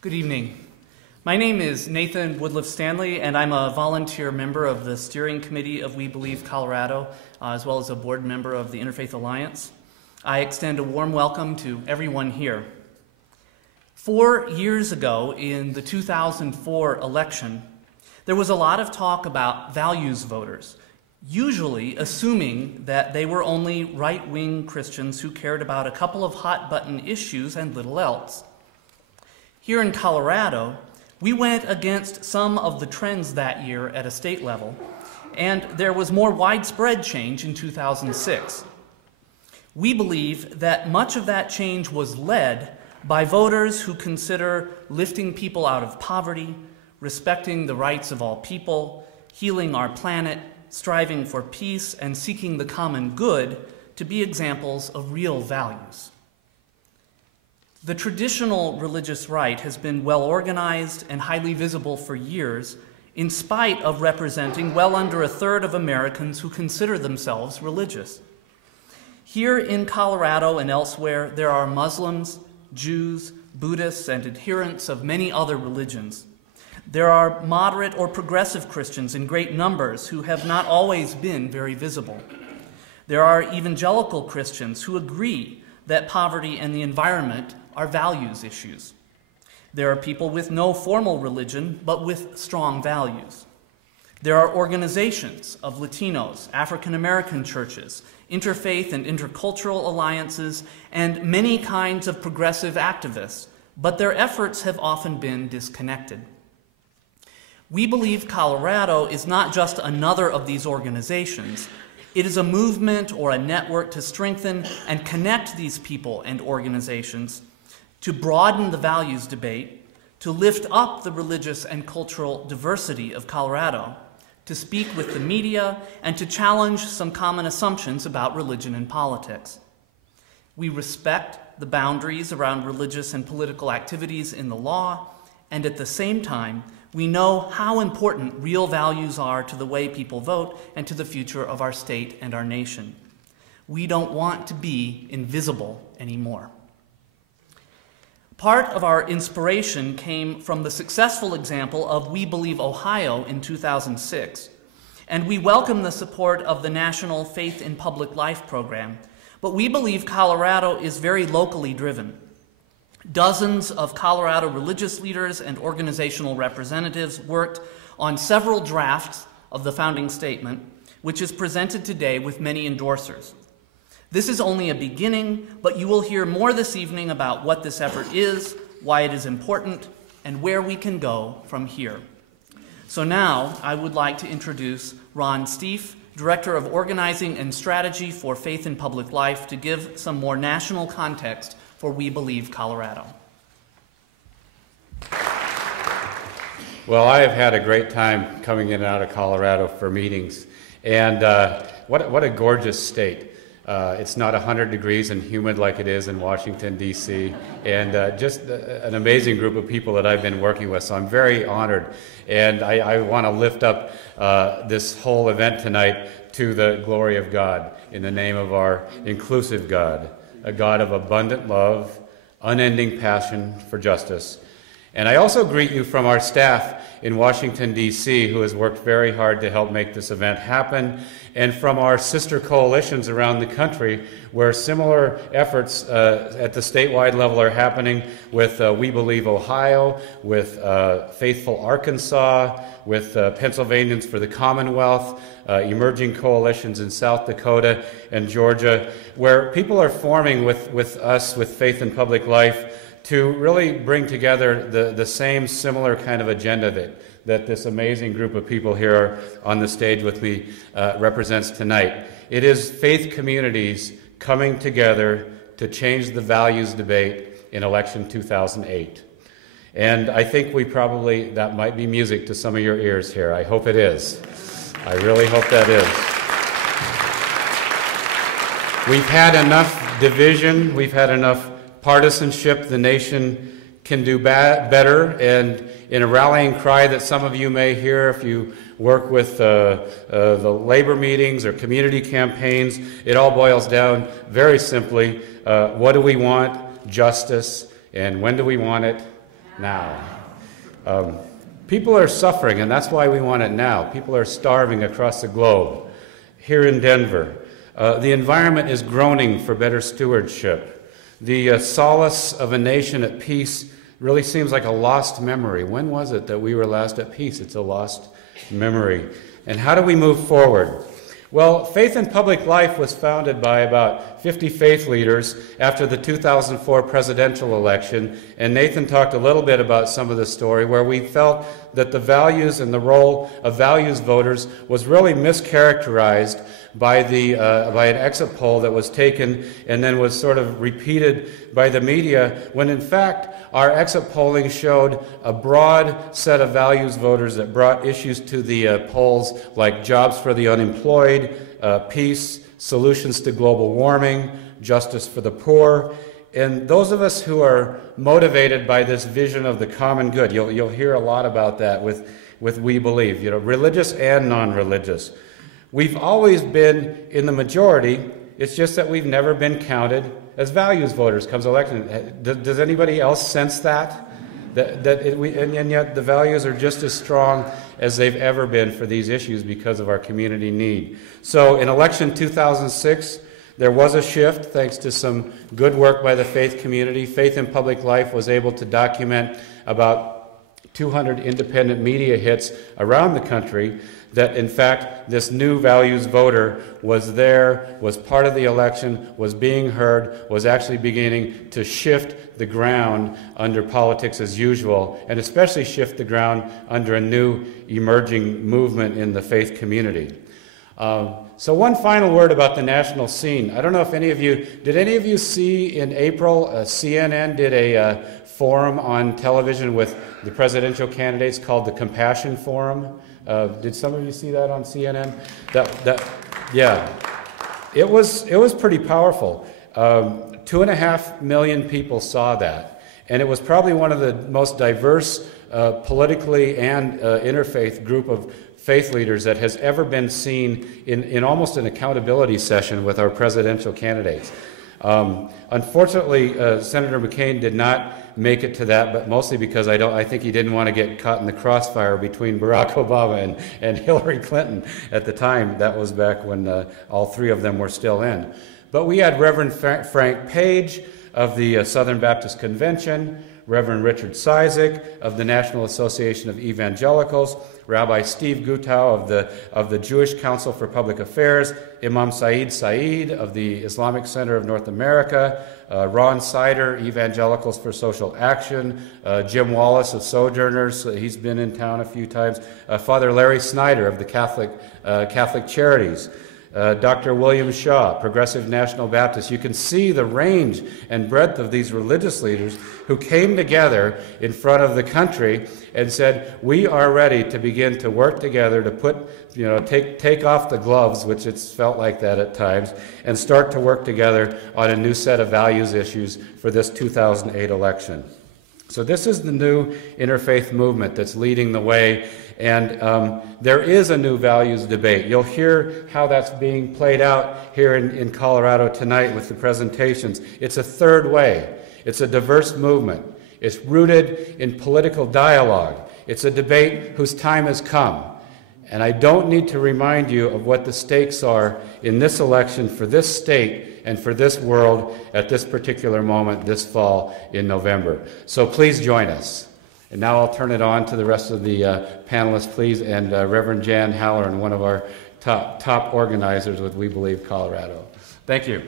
Good evening. My name is Nathan Woodliff-Stanley, and I'm a volunteer member of the steering committee of We Believe Colorado, as well as a board member of the Interfaith Alliance. I extend a warm welcome to everyone here. 4 years ago, in the 2004 election, there was a lot of talk about values voters, usually assuming that they were only right-wing Christians who cared about a couple of hot-button issues and little else. Here in Colorado, we went against some of the trends that year at a state level, and there was more widespread change in 2006. We believe that much of that change was led by voters who consider lifting people out of poverty, respecting the rights of all people, healing our planet, striving for peace, and seeking the common good to be examples of real values. The traditional religious right has been well organized and highly visible for years, in spite of representing well under a third of Americans who consider themselves religious. Here in Colorado and elsewhere, there are Muslims, Jews, Buddhists, and adherents of many other religions. There are moderate or progressive Christians in great numbers who have not always been very visible. There are evangelical Christians who agree that poverty and the environment are values issues. There are people with no formal religion, but with strong values. There are organizations of Latinos, African American churches, interfaith and intercultural alliances, and many kinds of progressive activists, but their efforts have often been disconnected. We Believe Colorado is not just another of these organizations. It is a movement or a network to strengthen and connect these people and organizations, to broaden the values debate, to lift up the religious and cultural diversity of Colorado, to speak with the media, and to challenge some common assumptions about religion and politics. We respect the boundaries around religious and political activities in the law, and at the same time, we know how important real values are to the way people vote and to the future of our state and our nation. We don't want to be invisible anymore. Part of our inspiration came from the successful example of We Believe Ohio in 2006, and we welcome the support of the National Faith in Public Life program, but We Believe Colorado is very locally driven. Dozens of Colorado religious leaders and organizational representatives worked on several drafts of the founding statement, which is presented today with many endorsers. This is only a beginning, but you will hear more this evening about what this effort is, why it is important, and where we can go from here. So now I would like to introduce Ron Stief, Director of Organizing and Strategy for Faith in Public Life, to give some more national context for We Believe Colorado. Well, I have had a great time coming in and out of Colorado for meetings, and what a gorgeous state. It's not 100 degrees and humid like it is in Washington, D.C., and just an amazing group of people that I've been working with, so I'm very honored. And I want to lift up this whole event tonight to the glory of God in the name of our inclusive God, a God of abundant love, unending passion for justice. And I also greet you from our staff in Washington, D.C., who has worked very hard to help make this event happen, and from our sister coalitions around the country, where similar efforts at the statewide level are happening with We Believe Ohio, with Faithful Arkansas, with Pennsylvanians for the Commonwealth, emerging coalitions in South Dakota and Georgia, where people are forming with us, with Faith in Public Life, to really bring together the same similar kind of agenda that this amazing group of people here on the stage with me represents tonight. It is faith communities coming together to change the values debate in election 2008. And I think that might be music to some of your ears here. I hope it is. I really hope that is. We've had enough division, we've had enough partisanship. The nation can do better, and in a rallying cry that some of you may hear if you work with the labor meetings or community campaigns, it all boils down very simply, what do we want? Justice. And when do we want it? now. People are suffering, and that's why we want it now. People are starving across the globe. Here in Denver, the environment is groaning for better stewardship. The solace of a nation at peace really seems like a lost memory. When was it that we were last at peace? It's a lost memory. And how do we move forward? Well, Faith in Public Life was founded by about 50 faith leaders after the 2004 presidential election, and Nathan talked a little bit about some of the story where we felt that the values and the role of values voters was really mischaracterized by an exit poll that was taken and then was sort of repeated by the media, when in fact our exit polling showed a broad set of values voters that brought issues to the polls like jobs for the unemployed, peace, solutions to global warming, justice for the poor. And those of us who are motivated by this vision of the common good, you'll hear a lot about that with We Believe, religious and non-religious. We've always been in the majority. It's just that we've never been counted as values voters comes election. Does anybody else sense that? And yet the values are just as strong as they've ever been for these issues because of our community need. So in election 2006, there was a shift thanks to some good work by the faith community. Faith in Public Life was able to document about 200 independent media hits around the country that, in fact, this new values voter was there, was part of the election, was being heard, was actually beginning to shift the ground under politics as usual, and especially shift the ground under a new emerging movement in the faith community. So one final word about the national scene. I don't know if any of you see in April, CNN did a forum on television with the presidential candidates called the Compassion Forum. Did some of you see that on CNN? Yeah, it was pretty powerful. 2.5 million people saw that, and it was probably one of the most diverse politically and interfaith group of faith leaders that has ever been seen in almost an accountability session with our presidential candidates. Unfortunately, Senator McCain did not make it to that, but mostly because I think he didn't want to get caught in the crossfire between Barack Obama and Hillary Clinton at the time. That was back when all three of them were still in. But we had Reverend Frank Page of the Southern Baptist Convention, Reverend Richard Cizik of the National Association of Evangelicals, Rabbi Steve Gutow of the Jewish Council for Public Affairs, Imam Said of the Islamic Center of North America, Ron Sider, Evangelicals for Social Action, Jim Wallace of Sojourners, he's been in town a few times, Father Larry Snyder of the Catholic Charities, Dr. William Shaw, Progressive National Baptist. You can see the range and breadth of these religious leaders who came together in front of the country and said, we are ready to begin to work together to put, take off the gloves, which it's felt like that at times, and start to work together on a new set of values issues for this 2008 election. So this is the new interfaith movement that's leading the way, and there is a new values debate. You'll hear how that's being played out here in Colorado tonight with the presentations. It's a third way. It's a diverse movement. It's rooted in political dialogue. It's a debate whose time has come. And I don't need to remind you of what the stakes are in this election for this state and for this world at this particular moment this fall in November. So please join us. And now I'll turn it on to the rest of the panelists, please, and Reverend Jan Halloran, one of our top organizers with We Believe Colorado. Thank you.